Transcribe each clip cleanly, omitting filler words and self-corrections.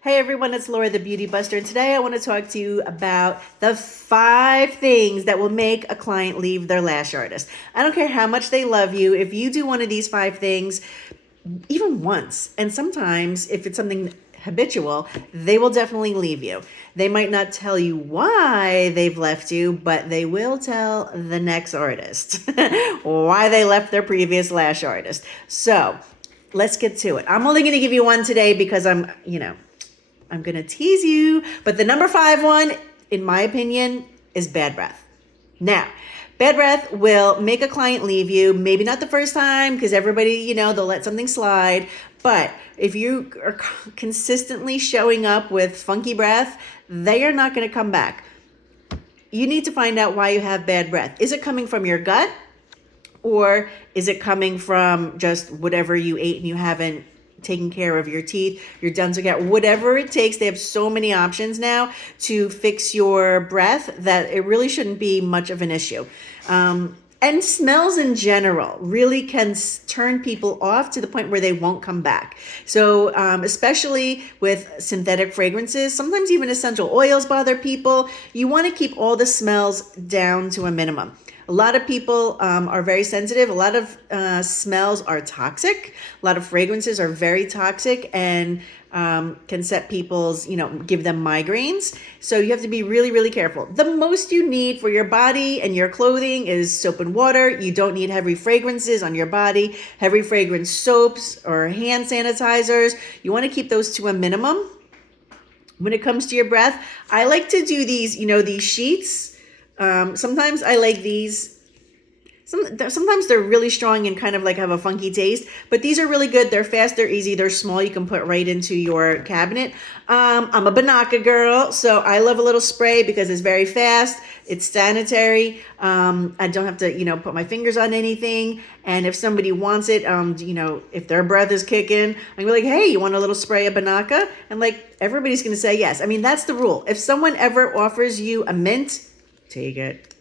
Hey everyone, it's Laura the Beauty Buster, and today I want to talk to you about the 5 things that will make a client leave their lash artist. I don't care how much they love you, if you do one of these 5 things, even once, and sometimes if it's something habitual, they will definitely leave you. They might not tell you why they've left you, but they will tell the next artist why they left their previous lash artist. So let's get to it. I'm only going to give you one today because I'm going to tease you, but the number 5 one, in my opinion, is bad breath. Now, bad breath will make a client leave you, maybe not the first time because everybody, they'll let something slide, but if you are consistently showing up with funky breath, they are not going to come back. You need to find out why you have bad breath. Is it coming from your gut, or is it coming from just whatever you ate and you haven't taking care of your teeth, your dental care, whatever it takes? They have so many options now to fix your breath that it really shouldn't be much of an issue. And smells in general really can turn people off to the point where they won't come back. So especially with synthetic fragrances, sometimes even essential oils bother people. You want to keep all the smells down to a minimum. A lot of people are very sensitive. A lot of smells are toxic. A lot of fragrances are very toxic and can set people's, give them migraines. So you have to be really, really careful. The most you need for your body and your clothing is soap and water. You don't need heavy fragrances on your body, heavy fragrance soaps or hand sanitizers. You want to keep those to a minimum. When it comes to your breath, I like to do these, these sheets. Sometimes I like these. Sometimes they're really strong and kind of like have a funky taste, but these are really good. They're fast, they're easy, they're small. You can put right into your cabinet. I'm a Banaka girl, so I love a little spray because it's very fast. It's sanitary. I don't have to, put my fingers on anything. And if somebody wants it, if their breath is kicking, I'm like, hey, you want a little spray of Banaka? And like, everybody's going to say yes. I mean, that's the rule. If someone ever offers you a mint, take it.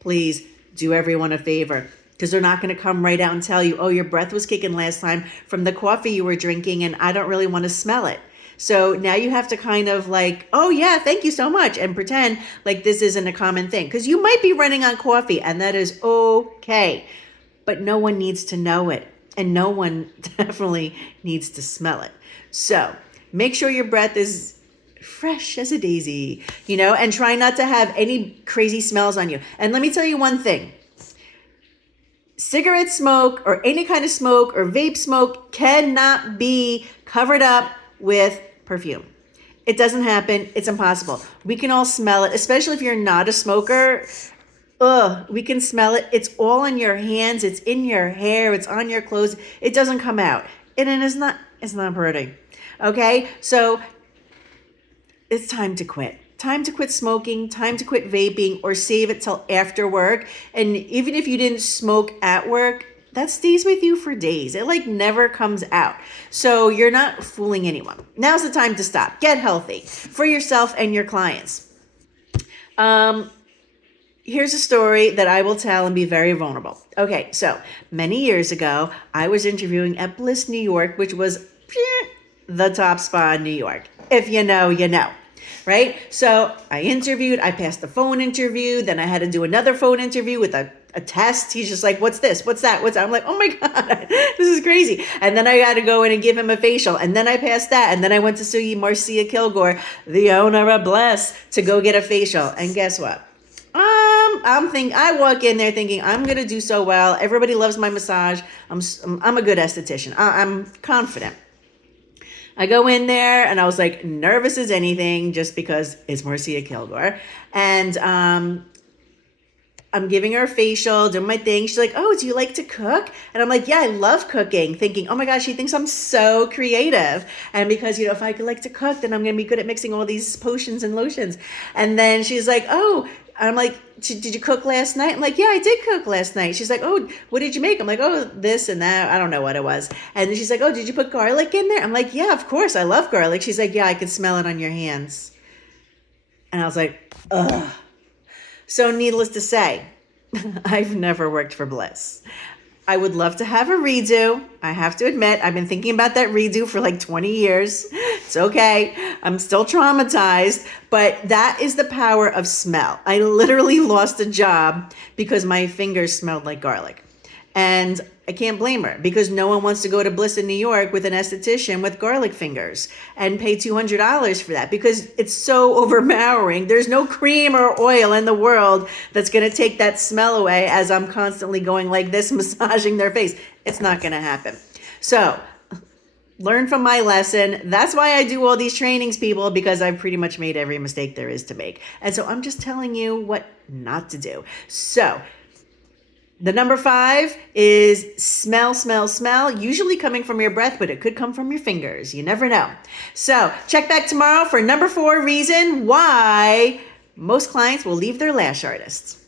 Please do everyone a favor, because they're not going to come right out and tell you, oh, your breath was kicking last time from the coffee you were drinking and I don't really want to smell it. So now you have to kind of like, oh yeah, thank you so much, and pretend like this isn't a common thing, because you might be running on coffee and that is okay, but no one needs to know it, and no one definitely needs to smell it. So make sure your breath is fresh as a daisy, and try not to have any crazy smells on you. And let me tell you one thing. Cigarette smoke or any kind of smoke or vape smoke cannot be covered up with perfume. It doesn't happen. It's impossible. We can all smell it, especially if you're not a smoker. We can smell it. It's all on your hands. It's in your hair. It's on your clothes. It doesn't come out. And it's not pretty. Okay? So it's time to quit. Time to quit smoking, time to quit vaping, or save it till after work. And even if you didn't smoke at work, that stays with you for days. It like never comes out. So you're not fooling anyone. Now's the time to stop. Get healthy for yourself and your clients. Here's a story that I will tell and be very vulnerable. Okay, so many years ago, I was interviewing at Bliss, New York, which was the top spa in New York. If you know, you know. Right? So I interviewed, I passed the phone interview, then I had to do another phone interview with a test. He's just like, what's this? What's that? What's that? I'm like, oh my God, this is crazy. And then I got to go in and give him a facial. And then I passed that. And then I went to see Marcia Kilgore, the owner of Bless, to go get a facial. And guess what? I walk in there thinking I'm going to do so well. Everybody loves my massage. I'm a good esthetician. I'm confident. I go in there and I was like nervous as anything just because it's Marcia Kilgore. And I'm giving her a facial, doing my thing. She's like, oh, do you like to cook? And I'm like, yeah, I love cooking. Thinking, oh my gosh, she thinks I'm so creative. And because, if I could like to cook, then I'm going to be good at mixing all these potions and lotions. And then she's like, oh, I'm like, did you cook last night? I'm like, yeah, I did cook last night. She's like, oh, what did you make? I'm like, oh, this and that. I don't know what it was. And then she's like, oh, did you put garlic in there? I'm like, yeah, of course. I love garlic. She's like, yeah, I can smell it on your hands. And I was like, ugh. So needless to say, I've never worked for Bliss. I would love to have a redo. I have to admit, I've been thinking about that redo for like 20 years. It's okay. I'm still traumatized, but that is the power of smell. I literally lost a job because my fingers smelled like garlic. And I can't blame her because no one wants to go to Bliss in New York with an esthetician with garlic fingers and pay $200 for that because it's so overpowering. There's no cream or oil in the world that's going to take that smell away as I'm constantly going like this, massaging their face. It's not going to happen. So learn from my lesson. That's why I do all these trainings, people, because I've pretty much made every mistake there is to make. And so I'm just telling you what not to do. So the number 5 is smell, smell, smell, usually coming from your breath, but it could come from your fingers. You never know. So check back tomorrow for number 4 reason why most clients will leave their lash artists.